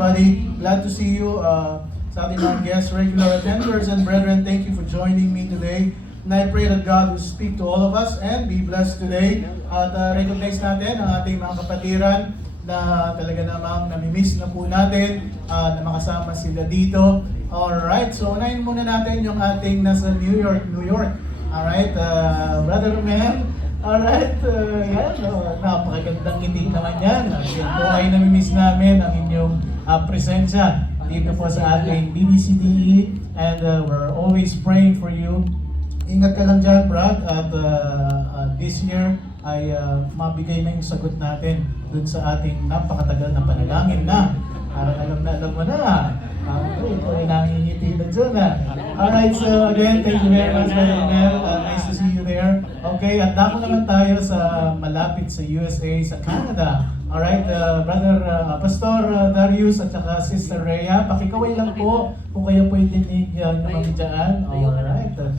everybody. Glad to see you. Sa ating mga guests, regular attenders, and brethren, thank you for joining me today. And I pray that God will speak to all of us and be blessed today. At recognize natin ang ating mga kapatiran na talaga namang namimiss na po natin na makasama sila dito. Alright, so unahin muna natin yung ating nasa New York. Alright, Brother Romel. Alright, yan, napakagandang ngiti naman yan. At yan po ay namimiss namin ang inyong presensya dito po sa ating BBCDE, and we're always praying for you. Ingat ka lang dyan, Brad, at this year ay mabigay na yung sagot natin dun sa ating napakatagal na panalangin na. Parang alam mo na. Ito ay nangingiti na dyan na. Alright, so again, thank you very much, Brother Mel. Nice to see you there. Okay, at dako naman tayo sa malapit sa USA, sa Canada. Alright, Brother Pastor Darius at saka Sister Rhea, pakikaway lang po kung kayo po itinig naman dyan. Alright, at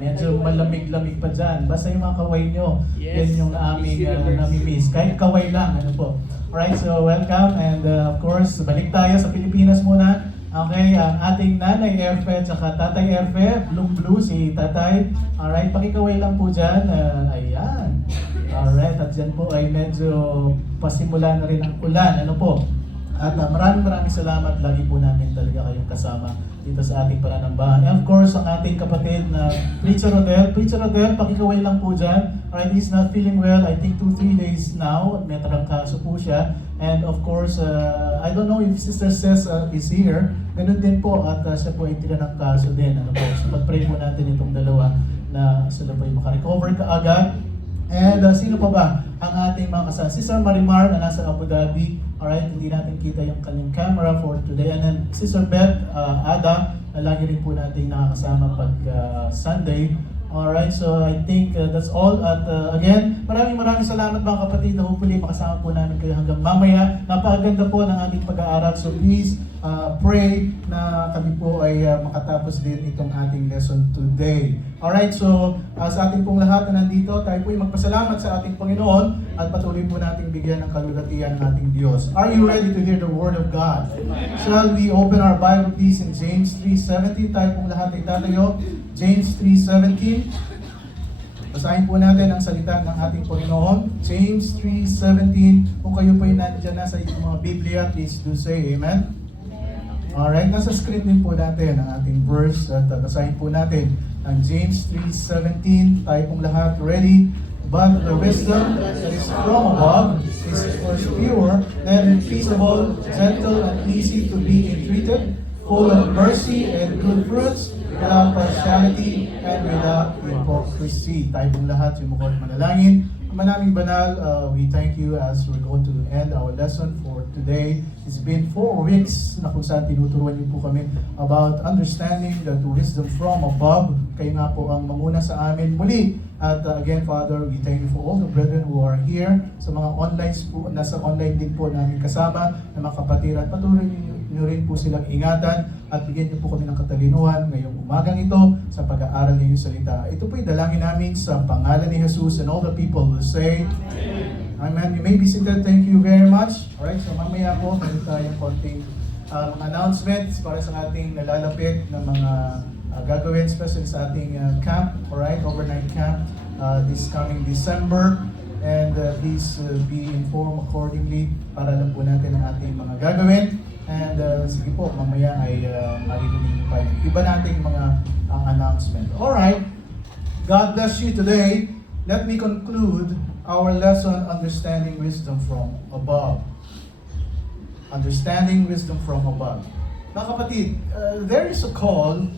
medyo malamig-lamig pa dyan. Basta yung mga kaway nyo, yan yung aming namimiss. Kahit kaway lang, ano po. Alright, so welcome, and of course, balik tayo sa Pilipinas muna. Okay, ang ating nanay Erfe at saka tatay Erfe, blue si tatay. Alright, pakikaway lang po dyan. Ayan. Alright, at dyan po ay medyo pasimula na rin ang ulan. Ano po? At maraming salamat. Lagi po namin talaga kayong kasama dito sa ating pananambahan. And of course, ang ating kapatid na Preacher Rodel. Preacher Rodel, pakikaway lang po dyan. Alright, he's not feeling well. I think 2-3 days now. May trangkaso po siya. And of course, I don't know if Sister Cess is here. Ganun din po at siya po ay tinanangkaso din. Ano po? So pag-pray po natin itong dalawa na sila po ay makarecover kaagad. And sino pa ba ang ating mga kasama? Si Sister Marimar na nasa Abu Dhabi. Alright, hindi natin kita yung kanyang camera for today. And then Sister Beth Ada, na lagi rin po natin nakakasama pag Sunday. Alright, so I think that's all. At again, maraming salamat mga kapatid na hopefully makasama po namin kayo hanggang mamaya. Napakaganda po ng ating pag-aaral. So please pray na kami po ay makatapos din itong ating lesson today. Alright, so sa ating pong lahat na nandito, tayo po ay magpasalamat sa ating Panginoon at patuloy po nating bigyan ng kalulatian ng ating Diyos. Are you ready to hear the Word of God? Shall we open our Bible please in James 3:17? Tayo pong lahat ay tatayo. James 3:17. Basahin po natin ang salita ng ating Panginoon. James 3:17. Kung kayo po ay nandiyan na sa inyong mga Biblia, please do say Amen. Alright, nasa screen din po natin ang ating verse at basahin po natin ang James 3:17. Tayo pong lahat ready. But the wisdom that is from above is first pure, then peaceable, gentle, and easy to be entreated, full of mercy and good fruits, without partiality and without hypocrisy. Tayo pong lahat, sumukot manalangin. Manaming banal, we thank you as we're going to end our lesson for today. It's been 4 weeks na kung saan tinuturuan niyo po kami about understanding that wisdom from above. Kayo nga po ang manguna sa amin muli. At again, Father, we thank you for all the brethren who are here. Sa mga online po, nasa online din po namin kasama, na mga kapatiran. Patuloy niyo rin po silang ingatan at bigyan niyo po kami ng katalinuhan ngayong umagang ito sa pag-aaral ng iyong salita. Ito po'y dalangin namin sa pangalan ni Jesus, and all the people will say, Amen. You may be seated. Thank you very much. Alright, so mamaya po, meron tayong konting announcements para sa ating nalalapit na mga gagawin, especially sa ating camp, alright, overnight camp this coming December. And please be informed accordingly para alam po natin ang ating mga gagawin. And sige po, mamaya ay maririnig niyo pa yung iba nating mga announcement. Alright, God bless you today. Let me conclude our lesson, Understanding Wisdom from Above. Understanding Wisdom from Above. Mga kapatid, there is a call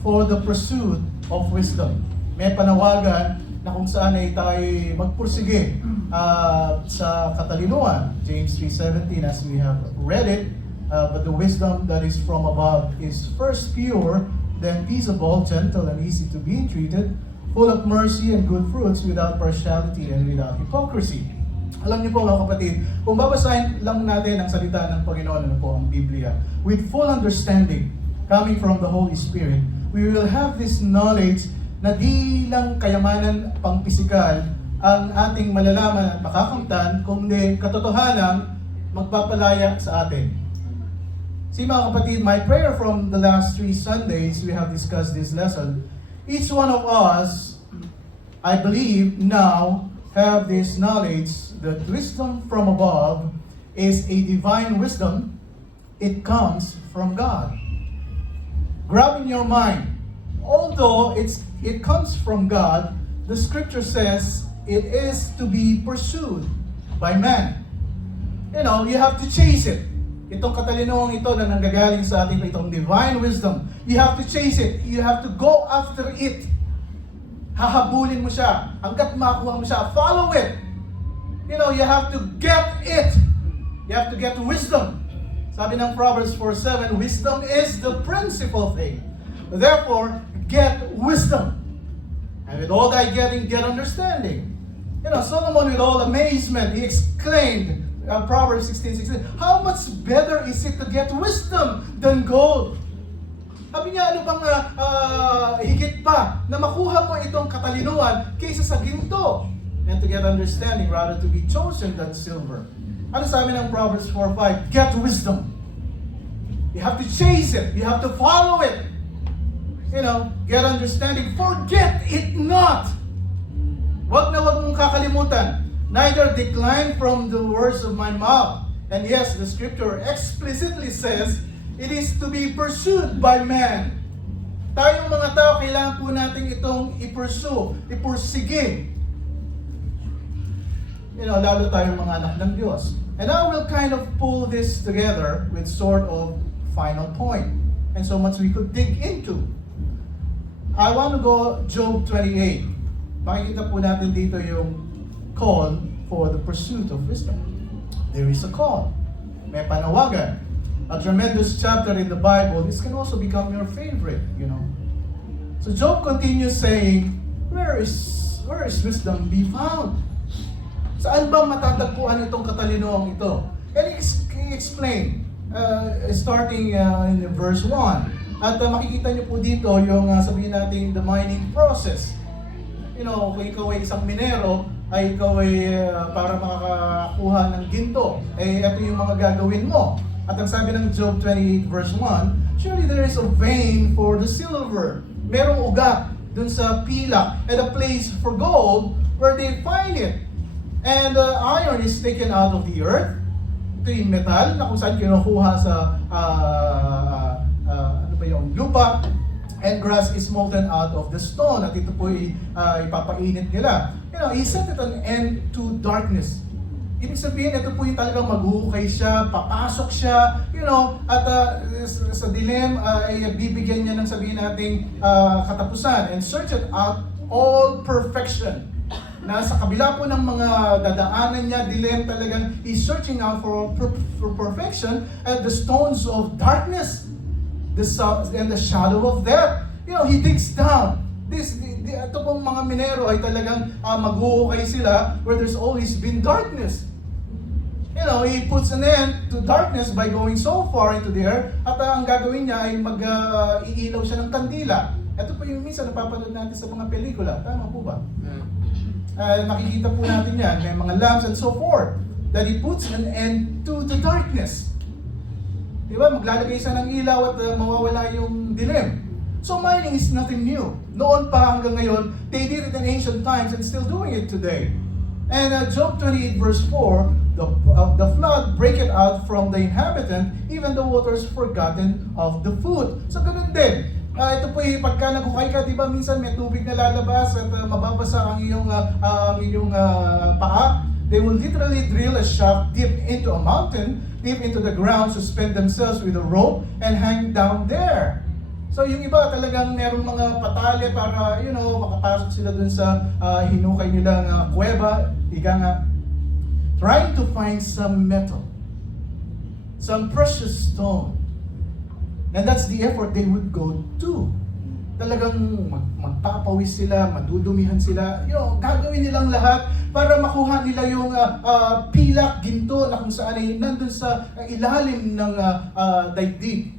for the pursuit of wisdom. May panawagan na kung saan ay tayo magpursige sa katalinuhan. James 3:17, as we have read it, but the wisdom that is from above is first pure, then peaceable, gentle, and easy to be treated, full of mercy and good fruits, without partiality and without hypocrisy. Alam niyo po mga kapatid, kung babasahin lang natin ang salita ng Panginoon, ano po ang Biblia, with full understanding coming from the Holy Spirit, we will have this knowledge na di lang kayamanan pang pisikal ang ating malalaman at makakamtan, kundi katotohanan magpapalaya sa atin. See mga kapatid, my prayer from the last 3 Sundays we have discussed this lesson, each one of us, I believe now, have this knowledge that wisdom from above is a divine wisdom. It comes from God. Grab in your mind, although it comes from God, the scripture says it is to be pursued by man. You have to chase it. Itong katalinoang ito na nanggagaling sa ating itong divine wisdom, you have to chase it. You have to go after it. Hahabulin mo siya. Hanggat makuha mo siya, follow it. You have to get it. You have to get wisdom. Sabi ng Proverbs 4:7, wisdom is the principal thing. Therefore, get wisdom. And with all thy getting, get understanding. Solomon with all amazement, he exclaimed, Proverbs 16:16, how much better is it to get wisdom than gold? Sabi niya, ano bang higit pa na makuha mo itong katalinuhan kaysa sa ginto? And to get understanding, rather to be chosen than silver. Ano sabi ng Proverbs 4:5? Get wisdom. You have to chase it. You have to follow it. Get understanding. Forget it not. Wag mong kakalimutan. Neither decline from the words of my mouth. And yes, the scripture explicitly says, it is to be pursued by man. Tayong mga tao, kailangan po natin itong ipursige. Lalo tayong mga anak ng Diyos. And I will kind of pull this together with sort of final point. And so much we could dig into. I want to go Job 28. Makikita po natin dito yung call for the pursuit of wisdom. There is a call. May panawagan. A tremendous chapter in the Bible. This can also become your favorite, So Job continues saying, where is wisdom be found? Saan ba matatagpuan itong katalinoang ito? And he explained, starting in verse 1. At makikita niyo po dito yung sabihin natin the mining process. Kung ikaw ay isang minero, ay ikaw ay para makakakuha ng ginto, ito yung mga gagawin mo. At ang sabi ng Job 28 verse 1, surely there is a vein for the silver. Merong ugat dun sa pilak, and a place for gold where they find it. And iron is taken out of the earth. Ito yung metal na kung saan kinukuha sa lupa. And grass is molten out of the stone. At ito po ipapainit nila. He set it an end to darkness. Ibig sabihin, ito po yung talagang maghuhukay siya, papasok siya, at sa dilim, ay bibigyan niya ng sabihin nating katapusan. And search it out all perfection. Nasa kabila po ng mga dadaanan niya, dilim talagang, he's searching out for perfection at the stones of darkness. And the shadow of death. He digs down. Ito pong mga minero ay talagang maghuhukay sila where there's always been darkness. He puts an end to darkness by going so far into the earth at ang gagawin niya ay mag-iilaw siya ng kandila. Ito po yung minsan napapanood natin sa mga pelikula. Tama po ba? Makikita po natin yan. May mga lamps and so forth. That he puts an end to the darkness. Diba? Maglalagay siya ng ilaw at mawawala yung dilim. So mining is nothing new. Noon pa hanggang ngayon, they did it in ancient times and still doing it today. And Job 28 verse 4, the flood breaketh out from the inhabitant, even the waters forgotten of the food. So ganun din. Ito po pagka naghukay ka, di ba minsan may tubig na lalabas at mababasa ang iyong paa. They will literally drill a shaft deep into a mountain, deep into the ground, suspend themselves with a rope, and hang down there. So yung iba talagang merong mga patali para, makapasok sila dun sa hinukay nilang kuweba, ika nga, trying to find some metal, some precious stone. And that's the effort they would go to. Talagang magpapawis sila, madudumihan sila, gagawin nilang lahat para makuha nila yung pilak, ginto na kung saan ay nandun sa ilalim ng daigdig.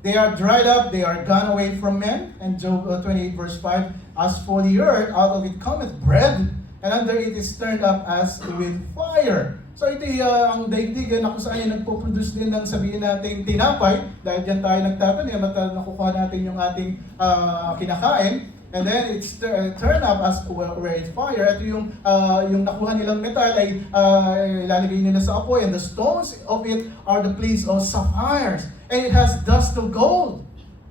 They are dried up, they are gone away from men. And Job 28 verse 5, as for the earth, out of it cometh bread, and under it is turned up as with fire. So ito ang daigdigan na kung saan yung nagpo-produce din ng sabihin natin tinapay, dahil dyan tayo nagtatanim at nakukuha natin yung ating kinakain, and then it's turned up as where it's fire. Ito yung nakuha nilang metal ay ilalagay nila sa apoy, and the stones of it are the place of sapphires, and it has dust of gold.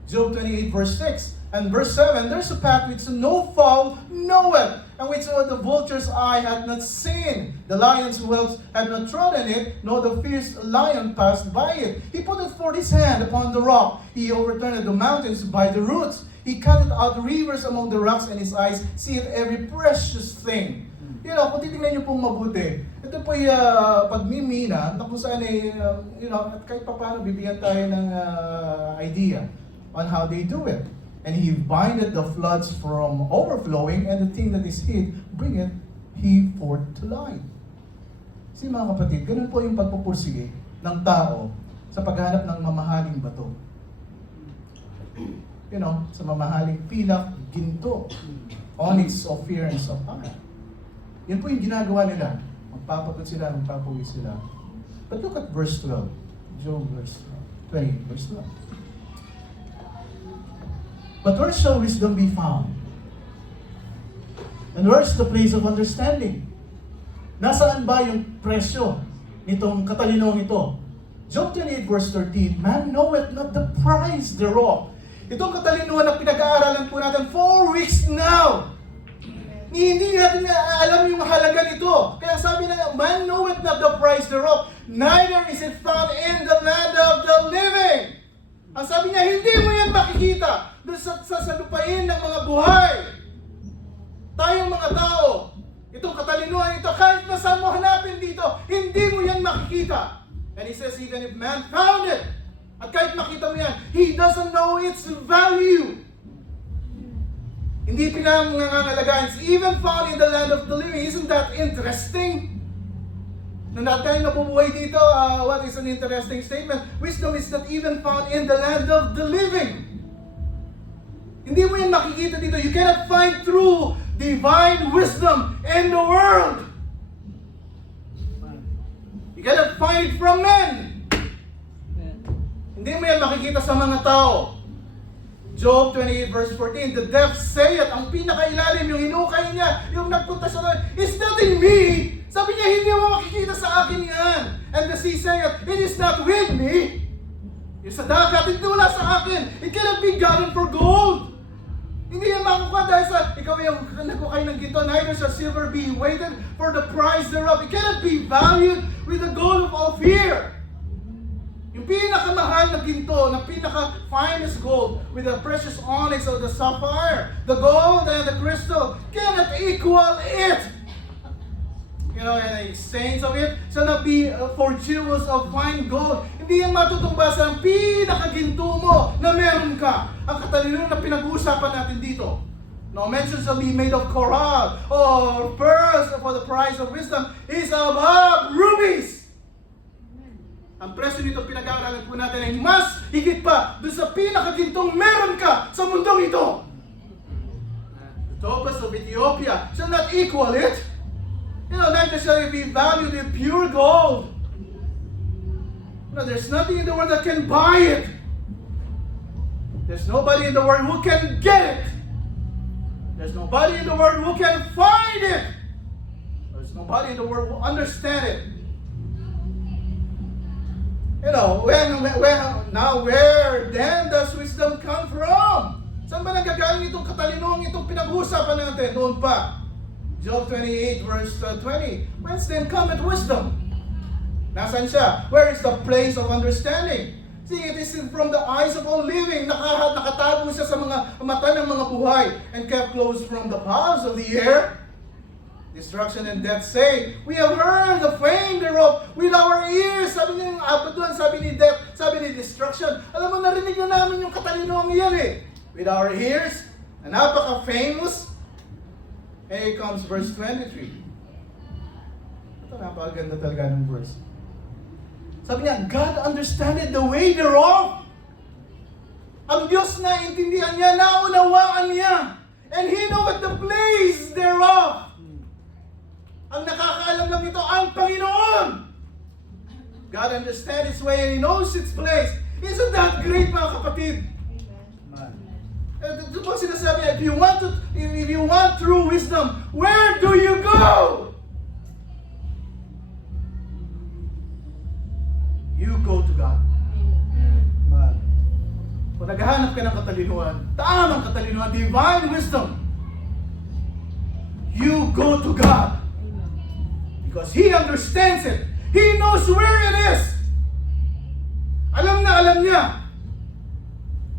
Job 28 verse 6. And verse 7, there's a path which no fowl knoweth, and which the vulture's eye hath not seen. The lion's whelps have not trodden it, nor the fierce lion passed by it. He putteth forth his hand upon the rock. He overturneth the mountains by the roots. He cutteth out rivers among the rocks, and his eyes seeth every precious thing. Kung titingnan niyo pong mabuti, ito po yung pagmimina, na kung saan at kahit pa paano bibigyan tayo ng idea on how they do it. And he bindeth the floods from overflowing, and the thing that is hid bringeth he forth to light. Kasi mga kapatid, ganun po yung pagpupursige ng tao sa paghanap ng mamahaling bato. Sa mamahaling pilak, ginto, onyx, ophir, and sapphire. Yan po yung ginagawa nila. Magpapagot sila, magpapawi sila. But look at verse 12. Job verse 20, verse 12. But where shall wisdom be found? And where's the place of understanding? Nasaan ba yung presyo nitong katalinong ito? Job 28 verse 13, man knoweth not the price thereof. Itong katalinuhan na pinag-aaralan po natin 4 weeks now. Hindi natin alam yung halaga nito. Kaya sabi na, man knoweth not the price thereof, neither is it found in the land of the living. Ang sabi niya, hindi mo yan makikita doon sa lupain ng mga buhay. Tayong mga tao, itong katalinuhan ito, kahit na saan mo hanapin dito, hindi mo yan makikita. And he says, even if man found it, at kahit makita mo yan, he doesn't know its value. Hindi pinangangalagaan. It's even found in the land of the living. Isn't that interesting? Nung natin nabubuhay dito, what is an interesting statement? Wisdom is not even found in the land of the living. Hindi mo yan makikita dito. You cannot find true divine wisdom in the world. You cannot find it from men. Hindi mo yan makikita sa mga tao. Job 28 verse 14, the deaf saith, ang pinakailalim, yung hinukay niya, yung nagpunta sa Lord, it's not in me. Sabi niya, hindi mo makikita sa akin yan. And the sea saith, it is not with me. Yung sa dagat, hindi wala sa akin. It cannot be gotten for gold. Hindi yan makukuha dahil sa, ikaw yung nagkukay ng ginto, neither shall silver be weighted for the price thereof. It cannot be valued with the gold of Ophir. Yung pinakamahal na ginto, na pinaka-finest gold with the precious onyx of the sapphire, the gold and the crystal cannot equal it. And the exchange of it shall not be for jewels of fine gold. Hindi yan matutumbasan ang pinakaginto mo na meron ka. Ang katalinuhan na pinag-uusapan natin dito. No mention shall be made of coral or pearls, for the price of wisdom is above rubies. Ang presyo nito pinag-aaralan po natin ay mas higit pa doon sa pinakagintong meron ka sa mundong ito. The topaz of Ethiopia shall not equal it. Neither shall it be valued in pure gold. There's nothing in the world that can buy it. There's nobody in the world who can get it. There's nobody in the world who can find it. There's nobody in the world who understand it. Where then does wisdom come from? Saan ba nanggagaling itong katalinuhan itong pinag-uusapan natin noon pa? Job 28 verse 20. Whence then cometh wisdom? Nasaan siya? Where is the place of understanding? See, it is from the eyes of all living. Nakatago siya sa mga mata ng mga buhay and kept close from the fowls of the air. Destruction and death say, we have heard the fame thereof with our ears. Sabi niya yung apat doon, sabi ni death, sabi ni destruction. Alam mo, narinig na namin yung katalinuhan yan eh. With our ears, na napaka-famous. And here comes verse 23. Ito, napakaganda talaga ng verse. Sabi niya, God understandeth the way thereof. Ang Diyos na intindihan niya, naunawaan niya. And He knoweth the place thereof. Ang nakakaalam lang nito ang Panginoon. God understands His way and He knows its place. Isn't that great, mga kapatid? Ito po sinasabi niya, if you want true wisdom, where do you go? You go to God. Kung naghahanap ka ng katalinuhan, tamang katalinuhan, divine wisdom, you go to God. Because He understands it. He knows where it is. Alam na alam niya.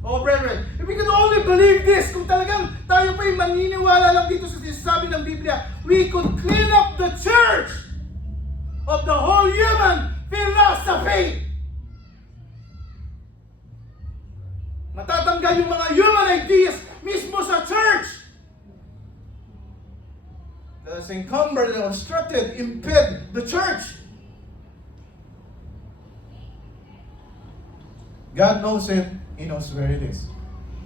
Oh, brethren, if we could only believe this, kung talagang tayo pa'y maniniwala lang dito sa sinasabi ng Biblia, we could clean up the church of the whole human philosophy. Matatanggal yung mga human ideas mismo sa church. That is encumbered and obstructed, impede the church. God knows it. He knows where it is.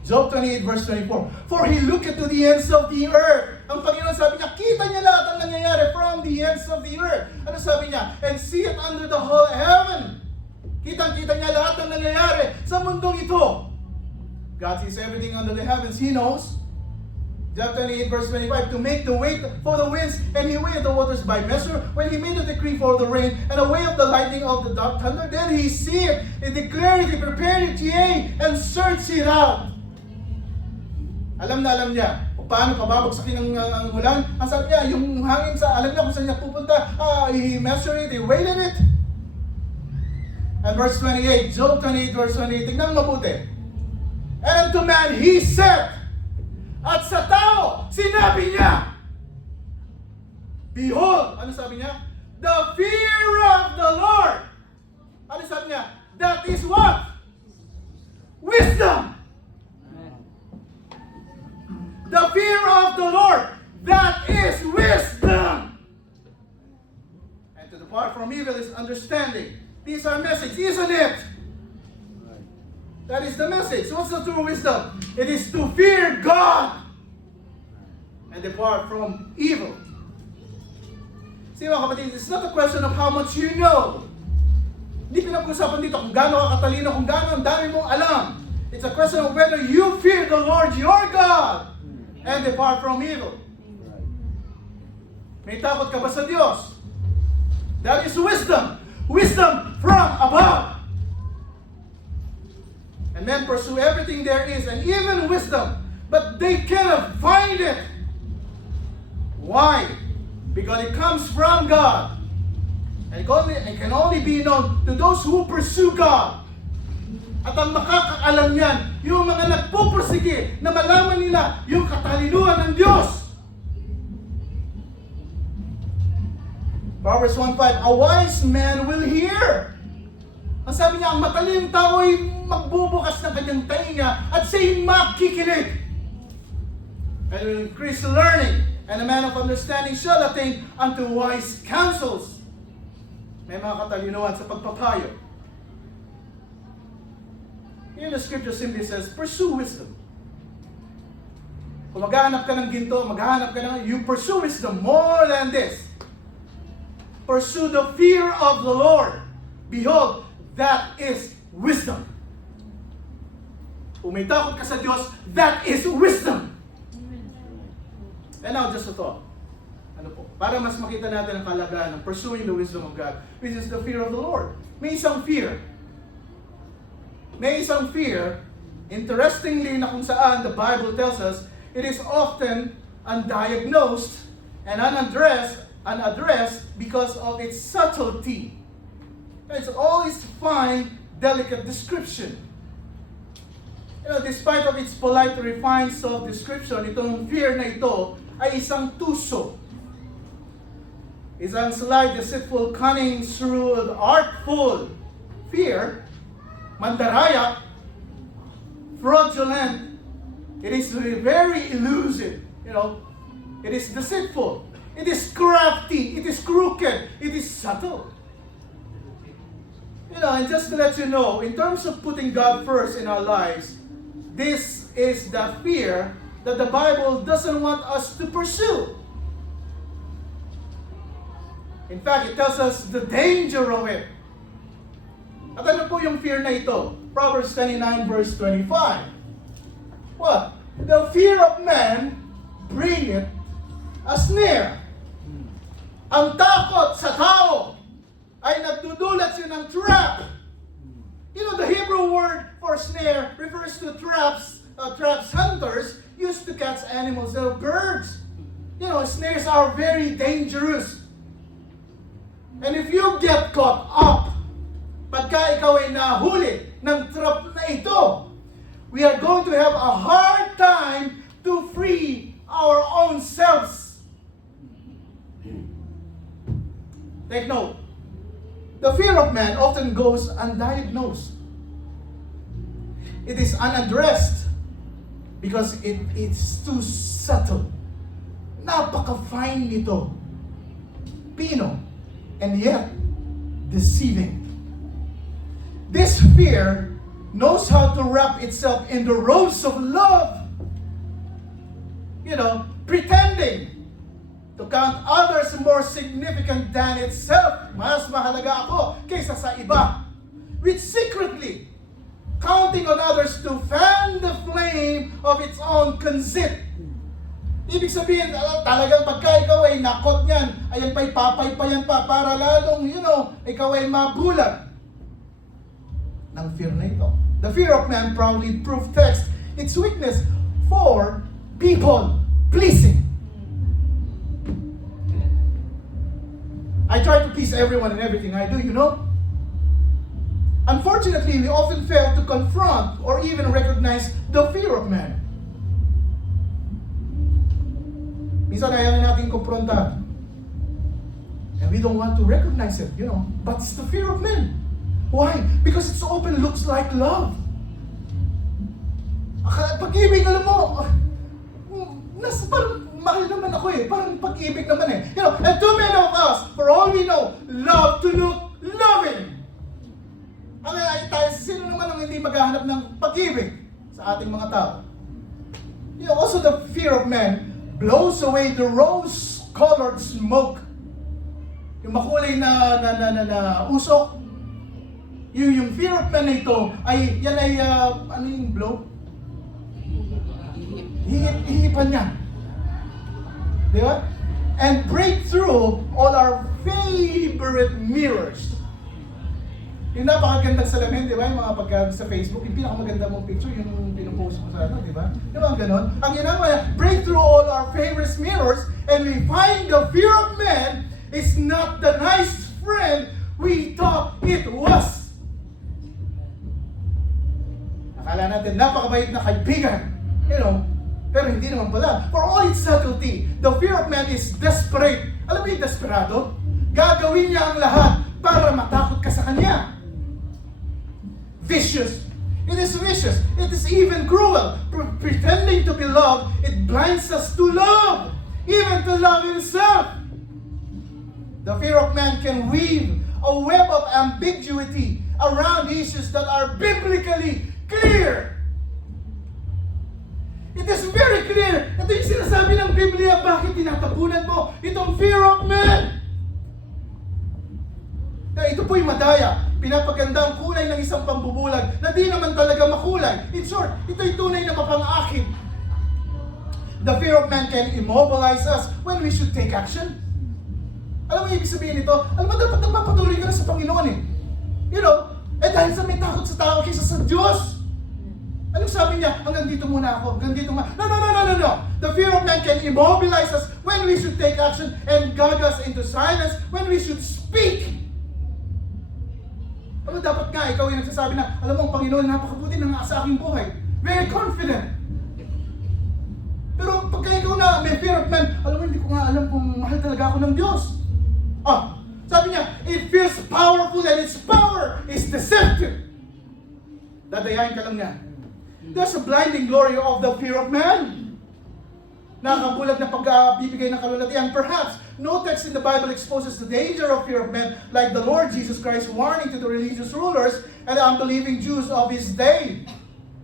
Job 28 verse 24. For He looketh to the ends of the earth. Ang Panginoon sabi niya, kita niya lahat ang nangyayari from the ends of the earth. Ano sabi niya? And see it under the whole heaven. Kitang-kita niya lahat ng nangyayari sa mundong ito. God sees everything under the heavens. He knows. Job 28 verse 25. To make the way for the winds, and He weighed the waters by measure, when He made a decree for the rain, and a way of the lightning of the dark thunder, then He see it, He declared it, He prepared it, yea, and searched it out. Alam na alam niya kung paano pababagsakin ang ulan. Ang sabi niya, yung hangin alam niya kung saan niya pupunta. He measured it, He weighed it. And verse 28, Job 28 verse 28, tignan mabuti. And unto man He said, at sa tao, sinabi niya, behold, ano sabi niya? The fear of the Lord. Ano sabi niya? That is what? Wisdom. The fear of the Lord. That is wisdom. And to depart from evil is understanding. These are messages, isn't it? That is the message. So what's the true wisdom? It is to fear God and depart from evil. See mga kapatid, it's not a question of how much you know. Hindi pinag-usapan dito kung gaano ka katalino, kung gaano ang dami mong alam. It's a question of whether you fear the Lord your God and depart from evil. May takot ka ba sa Diyos? That is wisdom. Wisdom from above. And men pursue everything there is, and even wisdom, but they cannot find it. Why? Because it comes from God. And it can only be known to those who pursue God. At ang makakaalam niyan, yung mga nagpupursige na malaman nila yung katalinuhan ng Diyos. Proverbs 1:5, a wise man will hear. Ang sabi niya, ang matalinong tao ay magbubukas ng kanyang tainga at siya'y makikinig. And will increase learning, and a man of understanding shall attain unto wise counsels. May mga katalinuhan sa pagpapayo. Here the scripture simply says, pursue wisdom. Kung maghahanap ka ng ginto, maghahanap ka ng, you pursue wisdom more than this. Pursue the fear of the Lord. Behold, that is wisdom. Kung may takot ka sa Diyos, that is wisdom. And now, just a thought. Ano po? Para mas makita natin ang kalagahan ng pursuing the wisdom of God, which is the fear of the Lord. May isang fear. May isang fear, interestingly, na kung saan the Bible tells us, it is often undiagnosed and unaddressed because of its subtlety. It's always fine, delicate description. Despite of its polite, refined self-description, itong fear na ito ay isang tuso. Isang sly, deceitful, cunning, shrewd, artful. Fear, mandaraya, fraudulent. It is very elusive. It is deceitful. It is crafty. It is crooked. It is subtle. And just to let you know, in terms of putting God first in our lives, this is the fear that the Bible doesn't want us to pursue. In fact, it tells us the danger of it. At ano po yung fear na ito? Proverbs 29 verse 25. What? The fear of man bringeth a snare. Ang takot sa tao ay nagdudulot siya ng trap. You know, the Hebrew word for snare refers to traps hunters used to catch animals or birds. You know, snares are very dangerous. And if you get caught up, pagka ikaw ay nahuli ng trap na ito, we are going to have a hard time to free our own selves. Take note. The fear of man often goes undiagnosed. It is unaddressed because it's too subtle. Napaka-fine nito. Pino. And yet, deceiving. This fear knows how to wrap itself in the robes of love. You know, pretending to count others more significant than itself. Mas mahalaga ako kaysa sa iba. Which secretly, counting on others to fan the flame of its own conceit. Ibig sabihin, talagang pagka ikaw ay nakot niyan, ayan pa'y papay-payan pa para lalong, ikaw ay mabulag ng fear na ito. The fear of man proudly proved text its weakness for people pleasing. I try to please everyone in everything I do, Unfortunately, we often fail to confront or even recognize the fear of man. Minsan ayaw na natin kumprontahan. And we don't want to recognize it, But it's the fear of man. Why? Because it's open looks like love. Pag-ibig, alam mo, parang mahal naman ako parang pag-ibig naman and too many of us, for all we know, love to look loving. Sino naman ang hindi maghahanap ng pag-ibig sa ating mga tao? Also the fear of man blows away the rose-colored smoke. Yung makulay na usok. Yung fear of man na ito, ano yung blow? Hihipan niya. Di ba? And break through all our favorite mirrors. Yung napakagandang salamin, di ba? Yung mga pagka sa Facebook, yung pinakamaganda mong picture, yung pinupost mo sa di ba? Di ba ganon? Ang ginagawa, break through all our favorite mirrors, and we find the fear of man is not the nice friend we thought it was. Akala natin, napakabait na kaibigan. Pero hindi naman pala. For all its subtlety, the fear of man is desperate. Alam mo yung desperado? Gagawin niya ang lahat para matakot ka sa kanya. Vicious. It is vicious. It is even cruel. Pretending to be loved, it blinds us to love. Even to love himself. The fear of man can weave a web of ambiguity around issues that are biblically clear. It is very clear. Ito yung sinasabi ng Biblia, bakit tinatabunan mo itong fear of man? Ito po'y madaya. Pinapaganda ang kulay ng isang pambubulag na di naman talaga makulay. In short, ito'y tunay na mapang-akit. The fear of man can immobilize us when we should take action. Alam mo ibig sabihin nito? Alam mo, dapat nagpapatuloy ka na sa Panginoon dahil sa may takot sa tao kaysa sa Diyos. Anong sabi niya? Hanggang dito muna ako. Hanggang dito muna. No. The fear of man can immobilize us when we should take action and guide us into silence when we should speak. Ano dapat nga, ikaw yung nagsasabi na, alam mo, ang Panginoon, napakabuti na nga sa aking buhay. Very confident. Pero pagka ikaw na may fear of man, alam mo, hindi ko nga alam kung mahal talaga ako ng Diyos. Sabi niya, it feels powerful and its power is deceptive. Dadayain ka lang niya. There's a blinding glory of the fear of man. Nakakabulag na pagbibigay ng kalulatian. Perhaps, no text in the Bible exposes the danger of fear of men like the Lord Jesus Christ warning to the religious rulers and the unbelieving Jews of His day.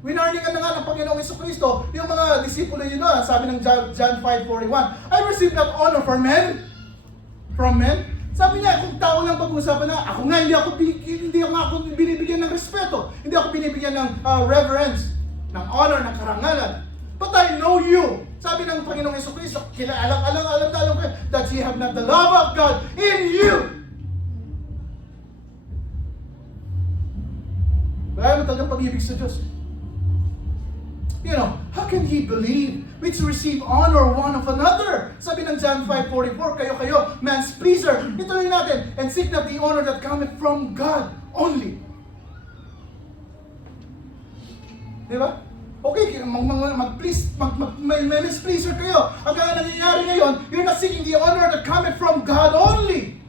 Winarningan na nga ng Panginoong Jesucristo, yung mga disipulo yun sabi ng John 5:41, I receive not honor from men. Sabi niya, kung tao lang pag-uusapan na, ako nga, hindi ako binibigyan ng respeto. Hindi ako binibigyan ng reverence, ng honor, ng karangalan. But I know you. Sabi ng Panginoong Jesucristo, alam ko that you have not the love of God in you. Wala naman talagang pag-ibig sa Diyos. You know, how can he believe which receive honor one of another? Sabi ng John 5:44, kayo, man's pleaser. Ituloy natin, and seek not the honor that cometh from God only. Di ba? Okay, may mispleaser kayo. Ang nangyayari ngayon, you're not seeking the honor that cometh from God only.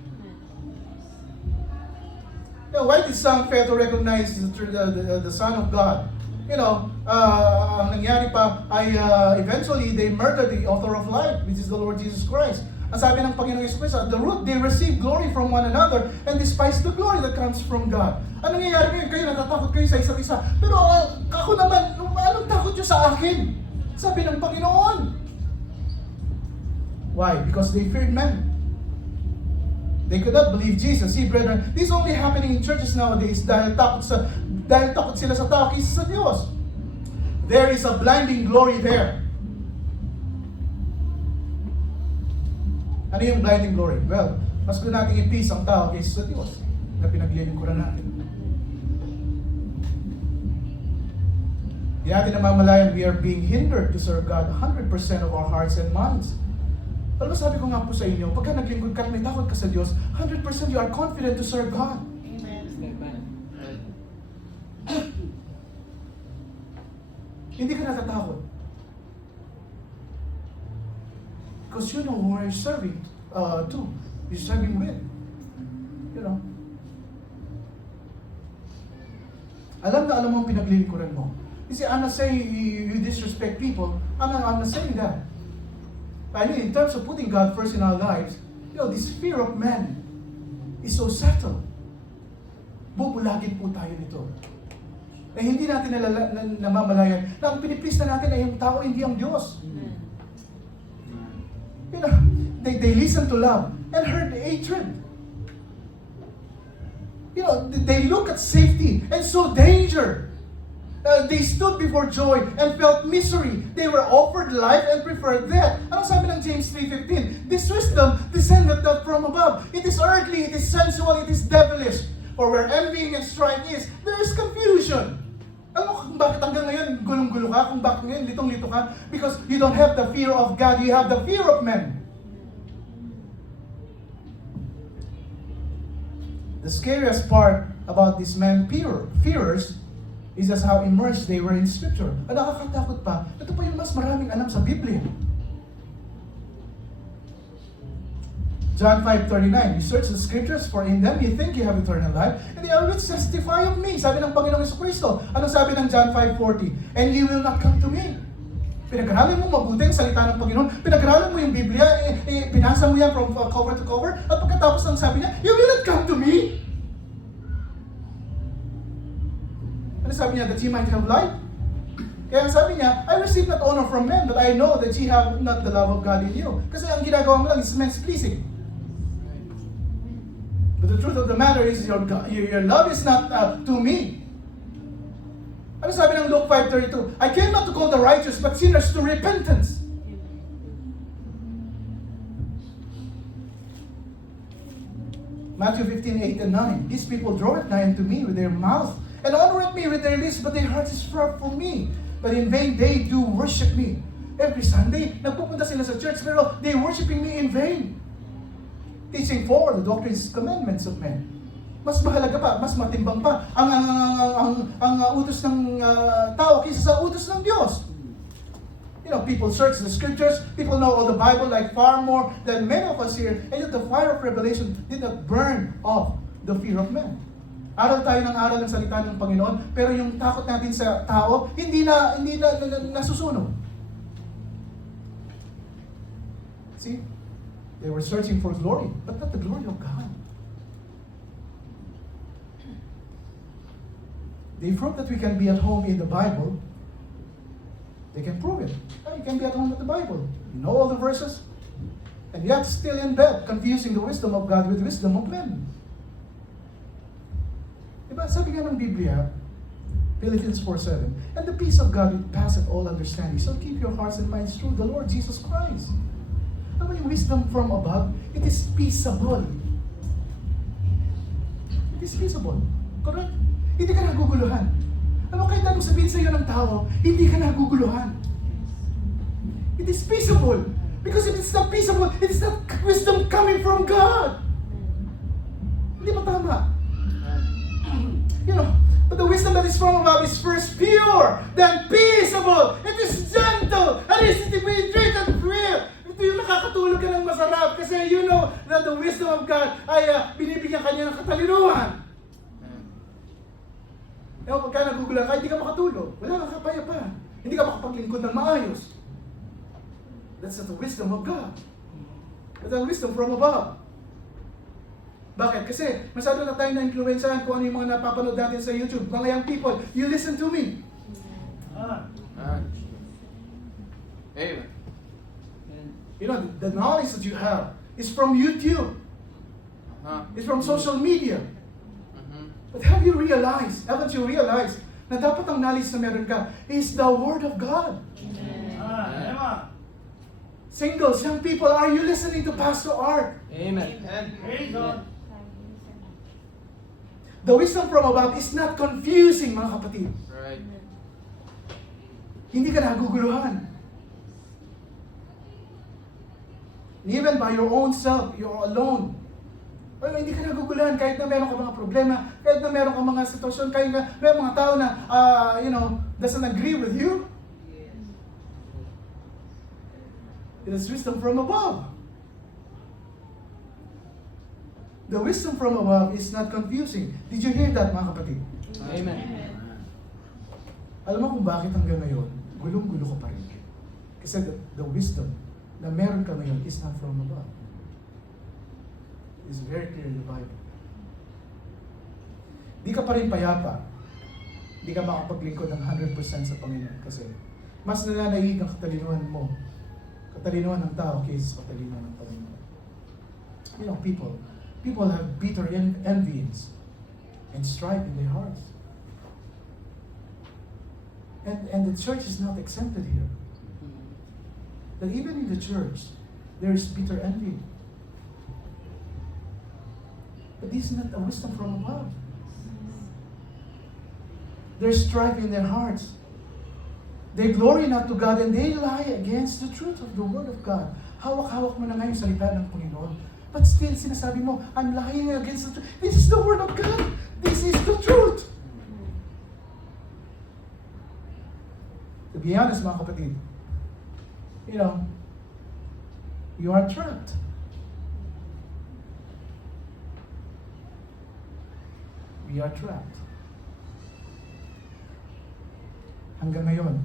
You know, why did some fail to recognize the Son of God? You know, ang nangyari pa ay eventually they murdered the author of life, which is the Lord Jesus Christ. Ang sabi ng Panginoong Yesus, at the root, they receive glory from one another and despise the glory that comes from God. Ang nangyayari ngayon, kayo natatakot kayo sa isa't isa. Pero ako naman, anong takot nyo sa akin? Sabi ng Panginoon. Why? Because they feared men. They could not believe Jesus. See, brethren, this is only happening in churches nowadays dahil takot sila sa tao kaysa sa Diyos. There is a blinding glory there. Ano yung blinding glory? Well, mas gusto natin i-peace ang tao kaysa sa Diyos na pinaglilingkuran natin. Hindi natin namamalayan, we are being hindered to serve God 100% of our hearts and minds. Alam mo, sabi ko nga po sa inyo, pagka naglingkod ka at may takot ka sa Diyos, 100% you are confident to serve God. Amen. Hindi ka natatakot. Because you know who you're serving to. You're serving with. You know. Alam mo ang pinaglilingkuran mo. You see, I'm not saying you disrespect people. I'm not saying that. I mean, in terms of putting God first in our lives, you know, this fear of man is so subtle. Bubulagin po tayo nito. Eh hindi natin namamalayan na ang piniplease na natin ay yung tao, hindi ang Diyos. You know, they listen to love and heard hatred. You know, they look at safety and saw danger. They stood before joy and felt misery. They were offered life and preferred death. Anong sabi ng James 3:15? This wisdom descended not from above. It is earthly, it is sensual, it is devilish. For where envying and strife is, there is confusion. Alam mo kung bakit hanggang ngayon gulong-gulo ka? Kung bakit ngayon litong-lito ka? Because you don't have the fear of God, you have the fear of men. The scariest part about these men fearers is just how immersed they were in Scripture. At nakakatakot pa, ito pa yung mas maraming alam sa Biblia. John 5:39, you search the Scriptures, for in them you think you have eternal life, and they are which testify of me. Sabi ng Panginoong Jesucristo. Ano sabi ng John 5:40? And you will not come to me. Pinag-aralan mo mabuti ang salita ng Panginoon, pinag-aralan mo yung Biblia, pinasa mo yan from cover to cover, at pagkatapos ng sabi niya, you will not come to me. Ano sabi niya? That ye might have life. Kaya sabi niya, I receive not honor from men, but I know that ye have not the love of God in you. Kasi ang ginagawa mo lang is men's pleasing. But the truth of the matter is, your love is not to me. Ano sabi ng Luke 5:32? I came not to call the righteous, but sinners to repentance. Matthew 15:8 and 9. These people draw it nigh unto me with their mouth, and honor me with their lips, but their heart is far from me. But in vain they do worship me. Every Sunday, nagpupunta sila sa church, pero they worshiping me in vain. Teaching for the doctrines, commandments of men. Mas mahalaga pa, mas matimbang pa ang utos ng tao kaysa sa utos ng Diyos. You know, people search the Scriptures, people know all the Bible like far more than many of us here, and yet the fire of revelation did not burn off the fear of men. Aral tayo ng aral ng salita ng Panginoon, pero yung takot natin sa tao, hindi na nasusunog. See? They were searching for glory, but not the glory of God. They prove that we can be at home in the Bible. They can prove it. You can be at home with the Bible. You know all the verses. And yet still in bed, confusing the wisdom of God with wisdom of men. Diba? Sabi nga ng Biblia, Philippians 4:7, and the peace of God will passeth all understanding. So keep your hearts and minds through the Lord Jesus Christ. Ano yung wisdom from above? It is peaceable. It is peaceable. Correct? Hindi ka naguguluhan. Ano kahit anong sabihin sa iyo ng tao, hindi ka naguguluhan. It is peaceable. Because if it's not peaceable, it is not wisdom coming from God. Hindi ba tama? You know, but the wisdom that is from above is first pure, then peaceable, it is gentle, and it is to be treated real. Ito yung nakakatulog ka ng masarap kasi you know that the wisdom of God ay binibigyan kanya ng katalinuhan. Ewan, pagka nagugulan ka, hindi ka makatulog. Wala kang kapayapa. Hindi ka makapaglingkod ng maayos. That's not the wisdom of God. That's the wisdom from above. Bakit? Kasi masyado na tayo na-influensyahan kung ano yung mga napapanood natin sa YouTube. Mga young people, you listen to me. Amen. You know, the knowledge that you have is from YouTube. It's from social media. But have you realized, haven't you realized, na dapat ang knowledge na meron ka is the Word of God? Singles, young people, are you listening to Pastor Art? Amen. The wisdom from above is not confusing, mga kapatid. Right. Hindi ka naguguluhan. Even by your own self, you're alone. Well, hindi ka naguguluhan kahit na meron ka mga problema, kahit na meron ka mga sitwasyon, kahit na may mga tao na, doesn't agree with you. It is wisdom from above. The wisdom from above is not confusing. Did you hear that, mga kapatid? Amen. Alam mo kung bakit hanggang ngayon, gulong-gulo ka pa rin. Kasi the wisdom na meron ka ngayon is not from above. It's very clear in the Bible. Di ka pa rin payapa. Di ka makapaglingkod ng 100% sa Panginoon. Kasi mas nananaig ang katalinuhan mo. Katalinuhan ng tao kaysa sa katalinuhan ng Panginoon. You know, people have bitter envyings and strife in their hearts. And the church is not exempted here. That even in the church, there is bitter envy. But this is not a wisdom from above. There's strife in their hearts. They glory not to God and they lie against the truth of the Word of God. Hawak-hawak mo na nga yung salita ng Panginoon. But still, sinasabi mo, I'm lying against the truth. This is the Word of God. This is the truth. To be honest, mga kapatid, you are trapped. We are trapped. Hanggang ngayon,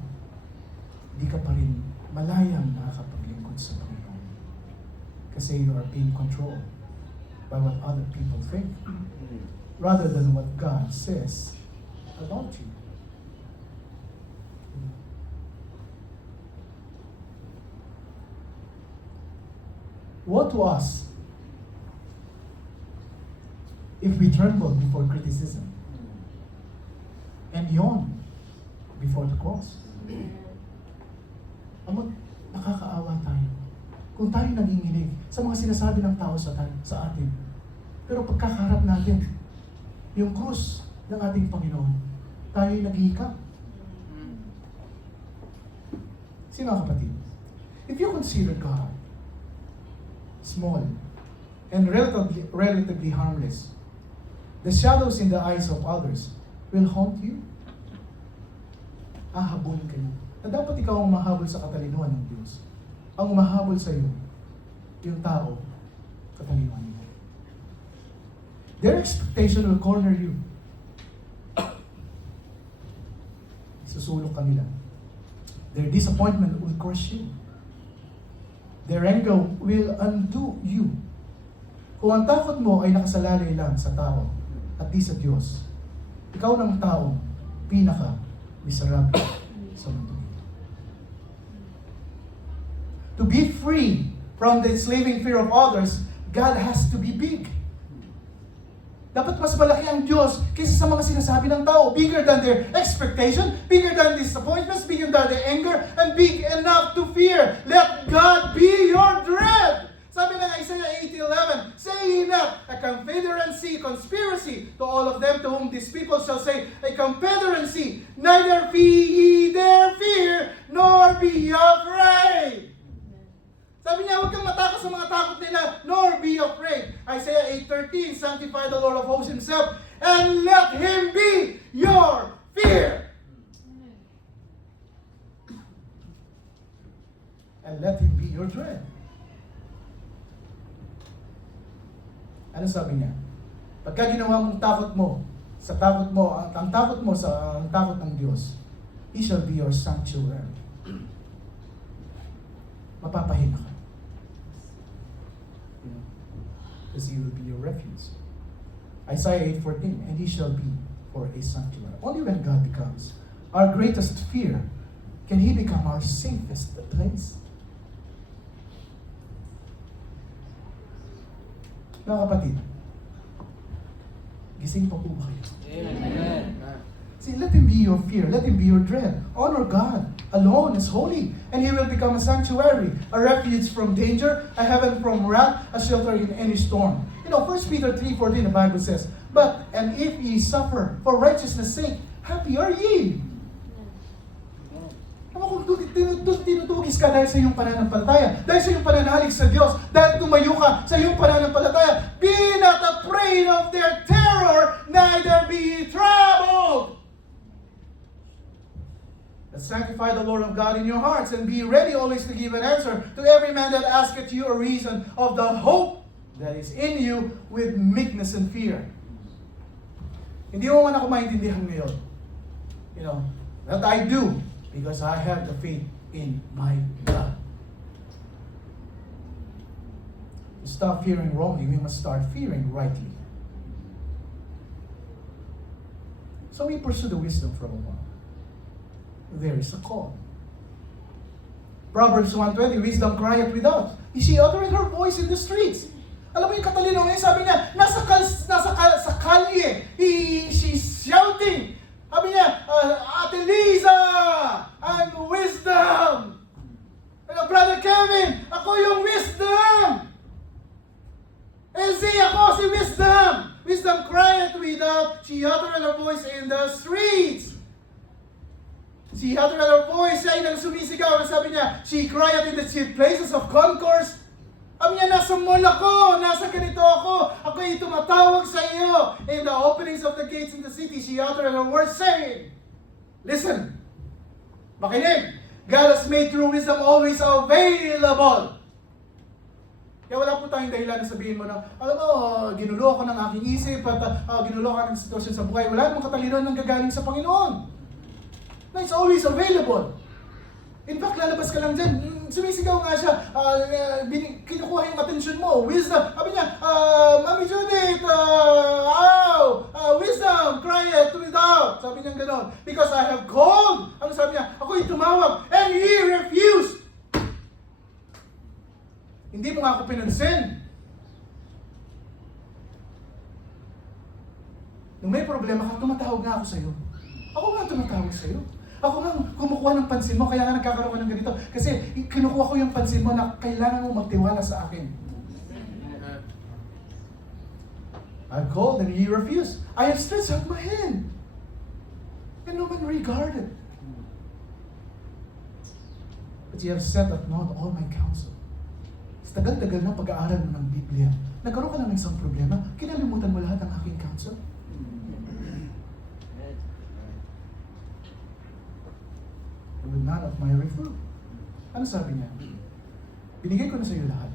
di ka pa rin malayang nakakapaglingkod sa Panginoon. Kasi you are being controlled by what other people think rather than what God says about you. Woe to us if we tremble before criticism and yawn before the cross. Nakakaawa tayo kung tayo nanginginig sa mga sinasabi ng tao sa atin. Pero pagkakaharap natin yung krus ng ating Panginoon, tayo'y naghihikap. Sino ang kapatid? If you consider God small and relatively harmless, the shadows in the eyes of others will haunt you. Hahabulin kayo. Na dapat ikaw ang mahabol sa katalinuhan ng Diyos. Ang mahabol sa iyo, yung tao, katalinuhan nila. Their expectation will corner you. Susulok ka nila. Their disappointment will crush you. Their anger will undo you. Kung ang takot mo ay nakasalalay lang sa tao at di sa Diyos, ikaw ng taong pinaka-miserable sa mundo. To be free from the enslaving fear of others, God has to be big. Dapat mas malaki ang Diyos kaysa sa mga sinasabi ng tao. Bigger than their expectation, bigger than disappointments, bigger than their anger, and big enough to fear. Let God be your dread. Sabi ng Isaiah 80:11, say ye not a confederacy, conspiracy to all of them to whom these people shall say, a confederacy, neither be ye their fear, nor be afraid. Sabi niya, huwag kang matakot sa mga takot nila, nor be afraid. Isaiah 8:13, sanctify the Lord of hosts himself, and let him be your fear. And let him be your dread. Ano sabi niya? Pagka ginawa mong takot mo, ang takot mo sa ang takot ng Diyos, He shall be your sanctuary. Mapapahinga ka. Because He will be your refuge. Isaiah 8:14, and He shall be for a sanctuary. Only when God becomes our greatest fear can He become our safest place. Mga kapatid, gising pa po ba kayo? Amen. See, let Him be your fear, let Him be your dread. Honor God alone is holy, and He will become a sanctuary, a refuge from danger, a heaven from wrath, a shelter in any storm. You know, 1 Peter 3:14, the Bible says, but, and if ye suffer for righteousness' sake, happy are ye. Kung tinutugis ka dahil sa iyong pananampalataya, dahil sa iyong pananalig sa Diyos, dahil tumayo ka sa iyong pananampalataya, be not afraid of their terror, neither be ye troubled. But sanctify the Lord of God in your hearts, and be ready always to give an answer to every man that asketh you a reason of the hope that is in you with meekness and fear. Hindi mo man ako maintindihan ngayon. You know, that I do, because I have the faith in my God. To stop fearing wrongly, we must start fearing rightly. So we pursue the wisdom for a while. There is a call. Proverbs 1:20, wisdom crieth without. She uttered her voice in the streets. Alam mo yung katalino ngayon, sabi niya, sa kalye, she's shouting. Sabi niya, Ate Liza, and wisdom. Brother Kevin, ako yung wisdom. Ako si wisdom. Wisdom crieth without, she uttered her voice in the streets. She uttered her voice, siya yung sumisigaw. Sabi niya, she crieth in the chief places of concourse. Sabi niya, nasa mall ako, nasa ganito ako, ako yung tumatawag sa iyo. In the openings of the gates in the city, she uttered her words saying, listen, makinig, God has made true wisdom always available. Kaya wala po tayong dahilan na sabihin mo na, alam mo, ginulo ako ng aking isip at ginulo ako ng sitwasyon sa buhay. Wala namang katalino nang gagaling sa Panginoon. No, it's always available. In fact, lalabas ka lang dyan, sumisigaw nga siya, kinukuha yung atensyon mo, wisdom. Sabi niya, Mami Judith, wisdom, cry it without. Sabi niya gano'n, because I have called. Ano sabi niya? Ako yung tumawag, and he refused. Hindi mo nga ako pinansin. Nung may problema ka, tumatawag nga ako sa'yo. Ako nga tumatawag sa'yo. Ako nga kumukuha ng pansin mo, kaya nga nagkakaroon ka ng ganito. Kasi kinukuha ko yung pansin mo na kailangan mo magtiwala sa akin. I called and he refused. I have stretched out my hand. And no one regarded. But you have set at naught all my counsel. Sa tagal-tagal ng pag-aaral mo ng Biblia, nagkaroon ka ng isang problema, kinalimutan mo lahat ng aking counsel. With none of my reproof. Ano sabi niya? Binigay ko na sa iyo lahat.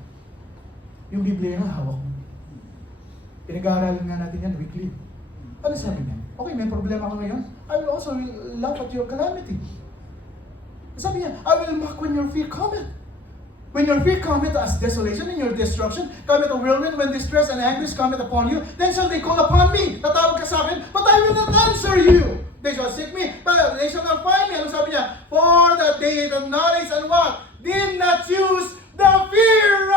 Yung Biblia nga hawak mo. Pinag-aaralan nga natin yan weekly. Ano sabi niya? Okay, may problema ka ngayon. I will also laugh at your calamity. Sabi niya, I will mock when your fear cometh. When your fear cometh as desolation and your destruction, cometh a whirlwind, when distress and anguish cometh upon you, then shall they call upon me. Tatawag ka sa akin, but I will not answer you. They shall seek me, but they shall not find me. Ano sabi niya? For that they the knowledge and what? Did not choose the fear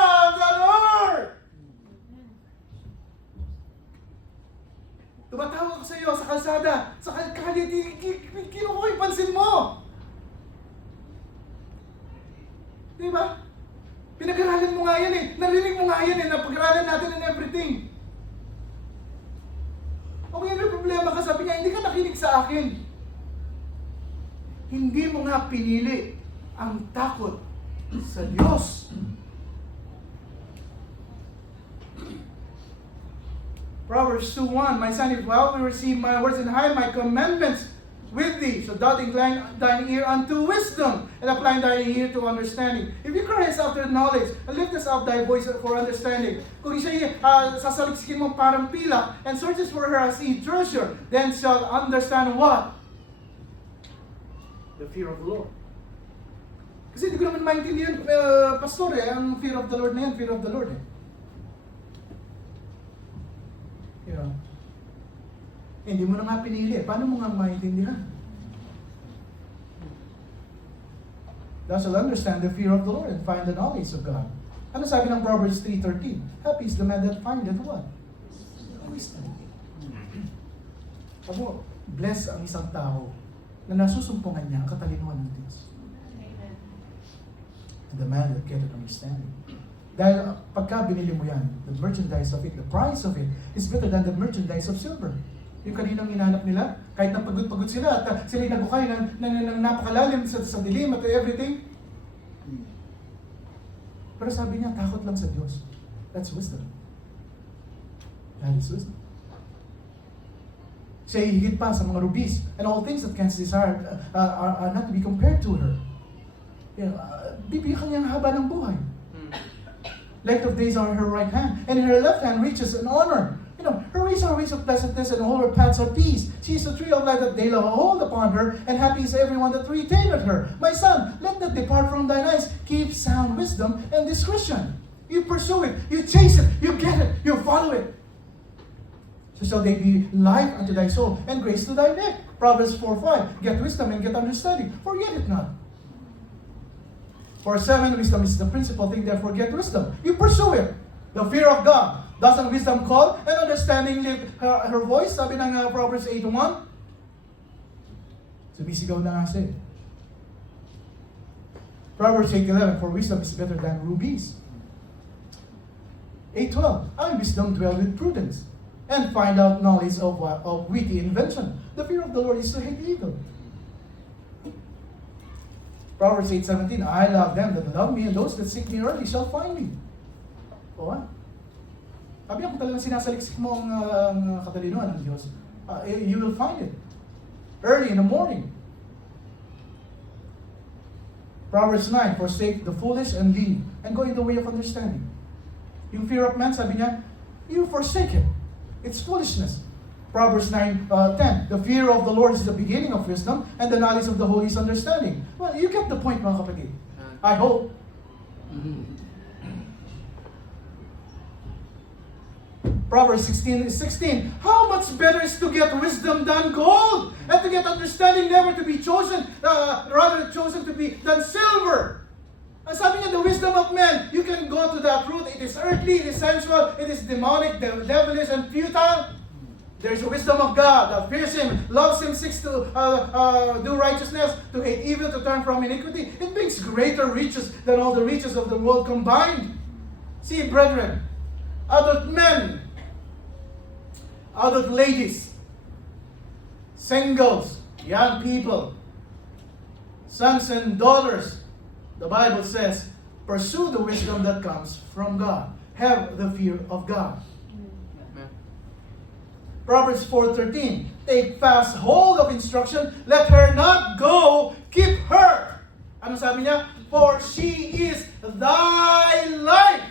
Di ba? Pinag-aralan mo nga yan eh. Narinig mo nga yan eh. Napag-aralan natin and everything. Okay, may problema ka. Sabi niya, hindi ka nakinig sa akin. Hindi mo nga pinili ang takot sa Diyos. Proverbs 2:1, My son, if thou wilt receive my words and hide my commandments with thee, so thou incline thine ear unto wisdom, and apply thine ear to understanding. If you cry after knowledge, and lift up thy voice for understanding. Kung siya'y sasaliksikin mo parang pila, and searches for her as a treasure, then shall understand what? The fear of the Lord. Kasi hindi ko naman maintindihan, pastor ang fear of the Lord na yan, fear of the Lord You know, hindi mo na nga pinili. Paano mo nga maintindihan? Thou shalt understand the fear of the Lord and find the knowledge of God. Ano sabi ng Proverbs 3:13? Happy is the man that findeth what? Wisdom. Abo, bless ang isang tao na nasusumpungan niya ang katalinuhan ng Diyos. And the man that getteth understanding. Dahil pagka binili mo yan, the merchandise of it, the price of it, is better than the merchandise of silver. Yung kaninang hinanap nila, kahit na pagod-pagod sila at sila'y nagukay ng napakalalim sa dilim at everything. Pero sabi niya, takot lang sa Diyos. That's wisdom. That is wisdom. Siya higit pa sa mga rubies, and all things that canst desire are not to be compared to her. Bibigyan ka niya ang haba ng buhay. Length of days are in her right hand, and in her left hand riches and honor. Her ways are ways of pleasantness, and all her paths are peace. She is a tree of life that they lay hold upon her, and happy is everyone that retaineth her. My son, let that depart from thine eyes. Keep sound wisdom and discretion. You pursue it, you chase it, you get it, you follow it. So shall they be life unto thy soul, and grace to thy neck. Proverbs 4:5. Get wisdom and get understanding. Forget it not. For 7, wisdom is the principal thing, therefore get wisdom. You pursue it. The fear of God. Doesn't wisdom call and understanding lift her voice? Sabi ng Proverbs 8:1. Sumisigaw na nga siya. Proverbs 8:11, for wisdom is better than rubies. 8:12, I wisdom dwell with prudence, and find out knowledge of witty invention. The fear of the Lord is to hate evil. Proverbs 8:17, I love them that love me, and those that seek me early shall find me. O sabi niya, kung talagang sinasaliksik mo ang katalinuhan ng Diyos, you will find it early in the morning. Proverbs 9, forsake the foolish and leave, and go in the way of understanding. Yung fear of man, sabi niya, you forsake it. It's foolishness. Proverbs 9:10, the fear of the Lord is the beginning of wisdom, and the knowledge of the holy is understanding. Well, you get the point, mga kapatid. I hope. Proverbs 16, how much better is to get wisdom than gold, and to get understanding never to be chosen, rather chosen to be than silver. Ang sabi niya, the wisdom of men, you can go to that root. It is earthly, it is sensual, it is demonic, devilish, and futile. There's a wisdom of God that fears Him, loves Him, seeks to do righteousness, to hate evil, to turn from iniquity. It brings greater riches than all the riches of the world combined. See, brethren, adult men, adult ladies, singles, young people, sons and daughters, the Bible says, pursue the wisdom that comes from God. Have the fear of God. Proverbs 4:13, take fast hold of instruction, let her not go, keep her. Ano sabi niya? For she is thy life.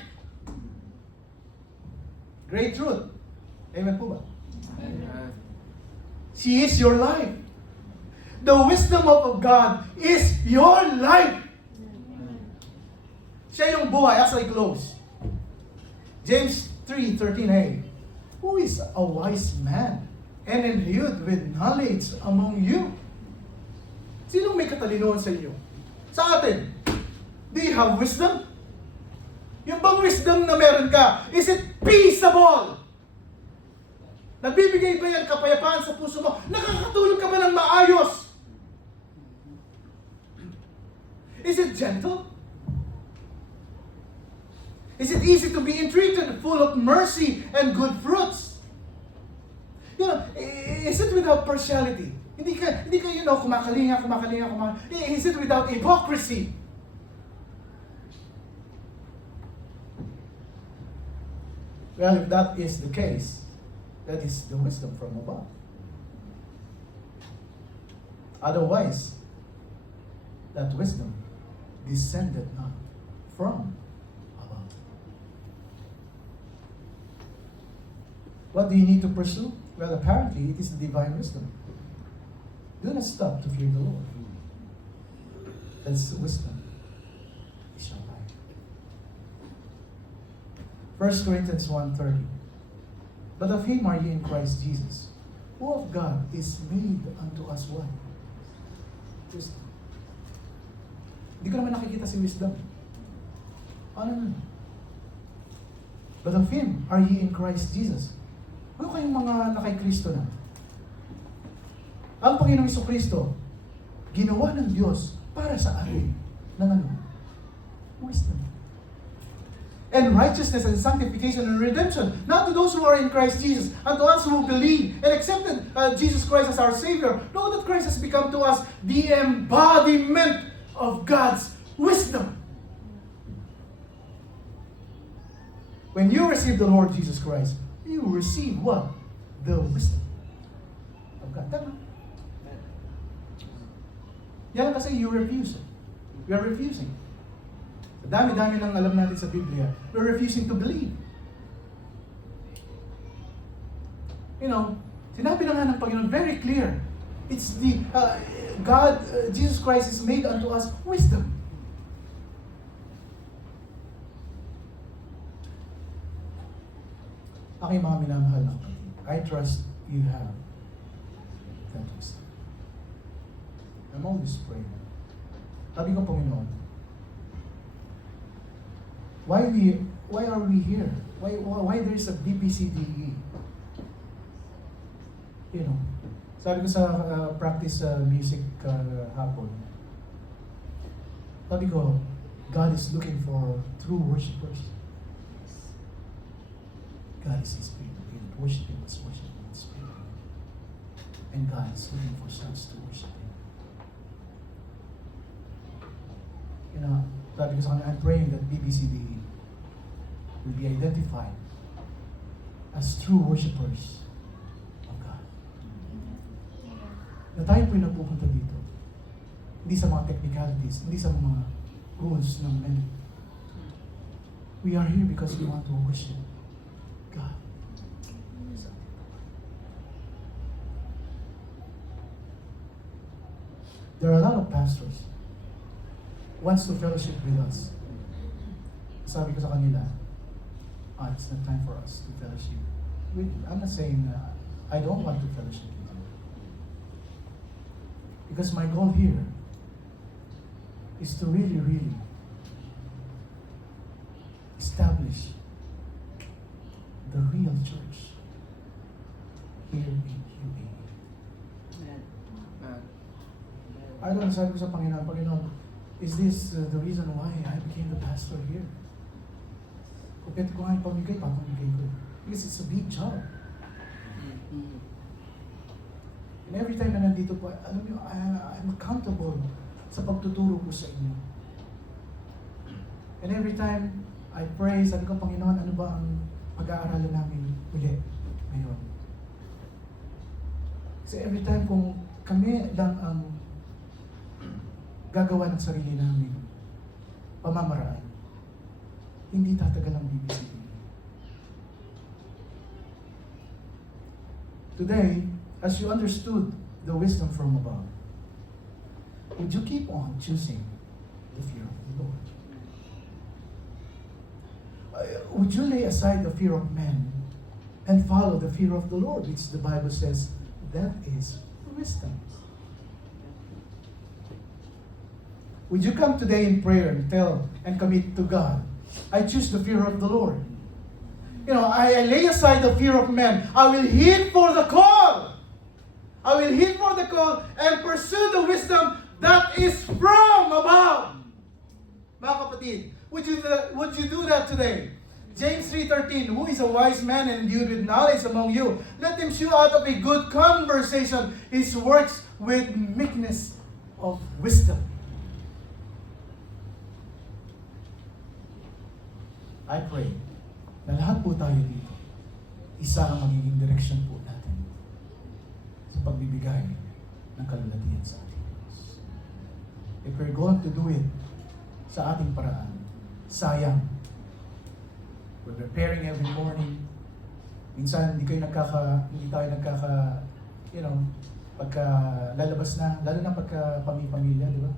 Great truth. Amen po ba? Amen. She is your life. The wisdom of God is your life. Siya yung buhay as I close. James 3:13a. Who is a wise man and endued with knowledge among you? Sino may katalinuhan sa inyo? Sa atin. Do you have wisdom? Yung bang wisdom na meron ka, is it peaceable? Nagbibigay ba yan kapayapaan sa puso mo? Nakakatulog ka ba ng maayos? Is it gentle? Is it easy to be entreated, full of mercy and good fruits? Is it without partiality? Hindi ka kumakalinga. Is it without hypocrisy? Well, if that is the case, that is the wisdom from above. Otherwise, that wisdom descended not from above. What do you need to pursue? Well, apparently, it is the divine wisdom. Do not stop to fear the Lord. That's wisdom. It shall life. 1 Corinthians 1:30. But of him are ye in Christ Jesus, who of God is made unto us what? Wisdom. Hindi ko naman nakikita si wisdom. Ano nun? But of him are ye in Christ Jesus. Ano kayong mga nakay Kristo na? Ang Panginoong Jesucristo, ginawa ng Diyos para sa atin ng ano? Wisdom. And righteousness and sanctification and redemption, not to those who are in Christ Jesus, and to us who believe and accepted Jesus Christ as our Savior. Know that Christ has become to us the embodiment of God's wisdom. When you receive the Lord Jesus Christ, you receive what? The wisdom of God. Tama. Yan kasi you refuse. We are refusing. Sa dami-dami lang alam natin sa Biblia, we're refusing to believe. Sinabi na nga ng Panginoon, very clear. It's the, Jesus Christ is made unto us wisdom. Aking mga minamahal na kapatid, I trust you have that wisdom. I'm always praying. Sabi ko, Panginoon, why are we here? Why there is a BPCDE? Sabi ko sa practice music hapon, sabi ko, God is looking for true worshipers. God is in spirit. Worship Him as worship Him in spirit. And God is looking for sons to worship Him. Sabi ko sa kanya, I'm praying that BBCDE will be identified as true worshipers of God. Na tayo po'y nagpupunta dito. Hindi sa mga technicalities, hindi sa mga rules ng men. We are here because we want to worship God. There are a lot of pastors wants to fellowship with us. Sabi ko sa kanila, it's not time for us to fellowship. I'm not saying I don't want to fellowship with you. Because my goal here is to really, really establish the real church here in UAE. I don't sabi ko sa Panginoon, is this the reason why I became the pastor here? Kung pwede ko nga yung pamigay ko. Because it's a big job. And every time na nandito po, alam niyo, I'm accountable sa pagtuturo ko sa inyo. And every time I pray, sabi ko, Panginoon, ano ba ang pag-aaralan namin uli ngayon? Kasi every time kung kami lang ang gagawa ng sarili namin pamamaraan, hindi tatagal ang BBC. Today, as you understood the wisdom from above, would you keep on choosing the fear of the Lord? Would you lay aside the fear of men and follow the fear of the Lord, which the Bible says that is wisdom? Would you come today in prayer and tell and commit to God, I choose the fear of the Lord. I lay aside the fear of men. I will heed for the call. I will heed for the call and pursue the wisdom that is from above. Mga kapatid, Would you do that today? James 3:13, who is a wise man and endued with knowledge among you? Let him shew out of a good conversation his works with meekness of wisdom. I pray na lahat po tayo dito, isa ang magiging direksyon po natin sa pagbibigay ng kalulatian sa ating Diyos. If we're going to do it sa ating paraan, sayang. We're preparing every morning. Minsan hindi tayo nagkaka, pagka lalabas na, lalo na pagka pamilya, di ba?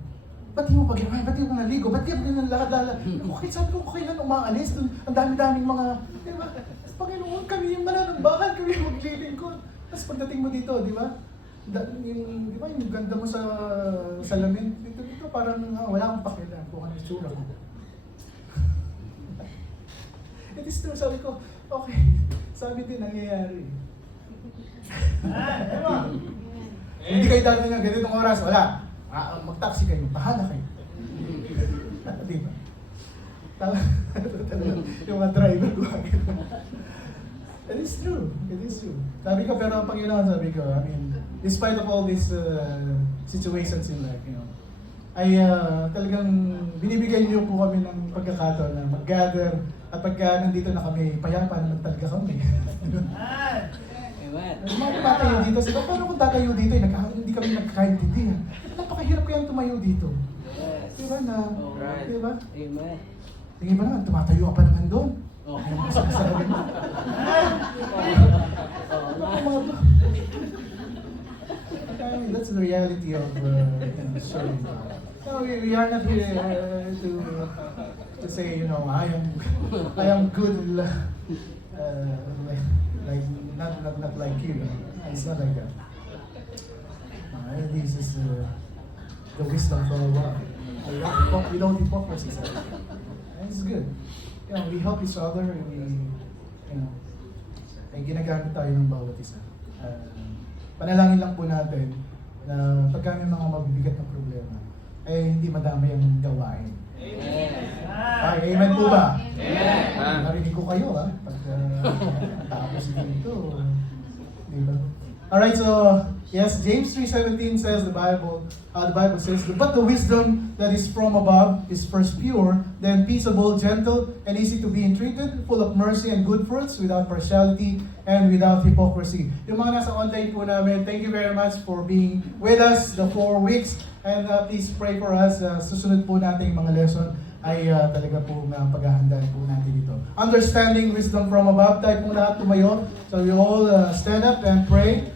Ba't di mo pa ginawa? Ba't di mo naligo? Ba't di mo lakad-lala? Okay, sabi ko, kailan umaalis? Ang dami-daming mga, di ba? Panginoon, kami yung mananambahan, kami yung maglilingkod. Tapos pagdating mo dito, di ba? Di ba yung ganda mo sa salamin? Dito parang wala akong pakialam kung ano yung tsura ko. It is true, sabi ko, okay, sabi din nangyayari. Hindi kayo dati ng ganitong oras, wala. Mag-taxi kayo, bahala kayo. Di ba? Yung mga driver ko. It is true. It is true. Sabi ko, pero ang Panginoon, sabi ko, despite of all these situations in life, ay talagang binibigay niyo po kami ng pagkakataon na mag-gather at pagka nandito na kami, payapa naman talaga kami. Tatayo dito. Sabi, paano kung tatayo dito? Hindi kami nagkakaintindihan. Napakahirap kayang tumayo dito. Diba na? Diba? Amen. Tingin ba naman, tumatayo ka pa naman doon? Ayaw mo sa kasalanan mo. That's the reality of serving God. No, we are not here to say, I am good, not like you. It's not like that. This is the wisdom for a while. We don't hypocrisy. It's good. We help each other. Ay ginagamit tayo ng bawat isa. Panalangin lang po natin na pagka may mga mabibigat na problema, ay hindi madami ang gawain. Ay, amen po ba? Amen. Narinig ko kayo, pagka tapos dito. Diba? Alright, so, yes, James 3:17 says, the Bible says, but the wisdom that is from above is first pure, then peaceable, gentle, and easy to be entreated, full of mercy and good fruits, without partiality and without hypocrisy. Yung mga nasa online po namin, thank you very much for being with us the 4 weeks, and please pray for us. Susunod po natin yung mga lesson ay talaga po paghahandaan po natin dito. Understanding wisdom from above, tayo po lahat tumayo. So we all stand up and pray.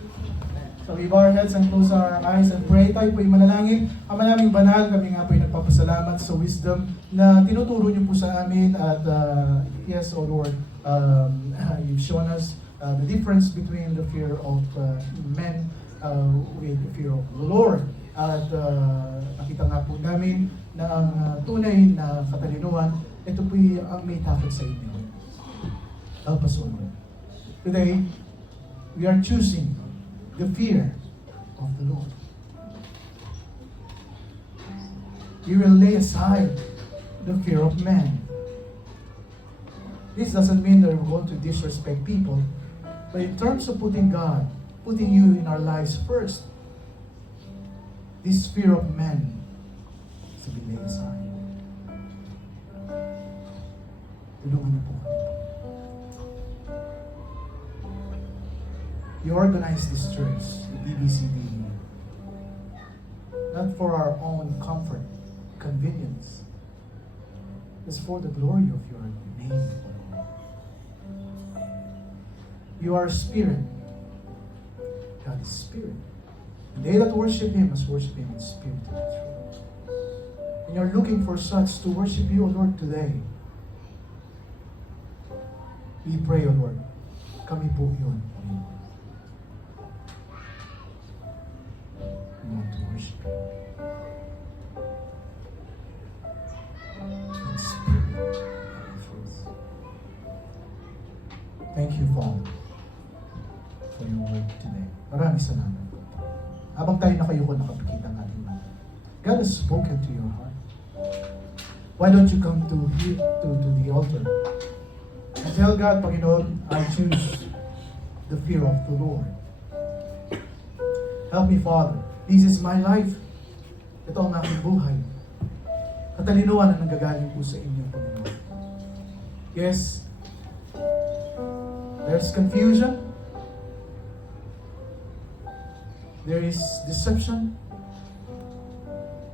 So we bow our heads and close our eyes and pray. Tayo po yung manalangin. Ama naming banal, kami nga po yung nagpapasalamat sa wisdom na tinuturo niyo po sa amin. At yes, O Lord, you've shown us the difference between the fear of men with the fear of the Lord. At nakita nga po namin na ang tunay na katalinuhan, ito po ang may takot sa inyo. Help us, O Lord. Today, we are choosing the fear of the Lord. You will lay aside the fear of man. This doesn't mean that we're going to disrespect people, but in terms of putting God, putting you in our lives first, this fear of man is to be laid aside. Tulungan niyo po kami. You organize this church, the DBCD, not for our own comfort, convenience. It's for the glory of your name. You are spirit. God is spirit. And they that worship Him must worship Him in spirit and in truth. And you're looking for such to worship You, O Lord, today. We pray, O Lord, kami po yun. We want to worship You in spirit and in truth. Thank You, Father, for Your word today. Maraming salamat po. Habang tayo nakayuko, nakapikita ng ating mata, God has spoken to your heart. why don't you come to the altar? And tell God, Panginoon, I choose the fear of the Lord. Help me, Father. This is my life. Ito ang aking buhay. Katalinuhan na nanggagaling po sa inyo, Panginoon. Yes, there's confusion. There is deception.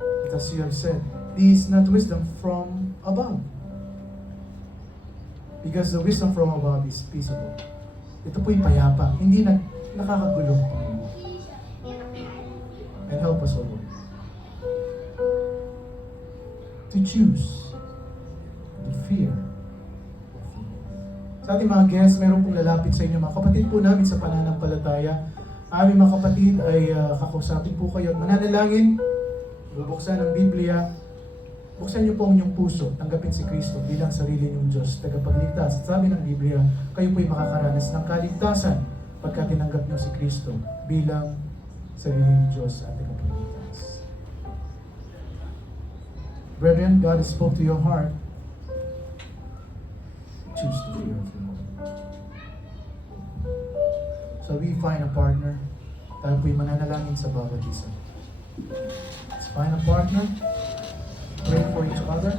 But as you have said, this is not wisdom from above. Because the wisdom from above is peaceable. Ito po'y payapa, hindi nakakagulo. And help us, O Lord, to choose the fear of the Lord. Sa ating mga guests, meron pong lalapit sa inyo, mga kapatid po namin sa pananampalataya. Aming mga kapatid ay kakausapin po kayo at mananalangin. Bubuksan ang Biblia. Buksan niyo po ang inyong puso. Tanggapin si Kristo bilang sarili niyong Diyos, tagapagligtas. Sabi ng Biblia, kayo po'y makakaranas ng kaligtasan pagka tinanggap niyo si Kristo bilang sarili niyong Diyos at tagapagligtas. Brethren, God has spoke to your heart. Choose the fear of the Lord. So we find a partner. Tayo po'y mananalangin sa bawat isa. Let's find a partner. Pray for each other.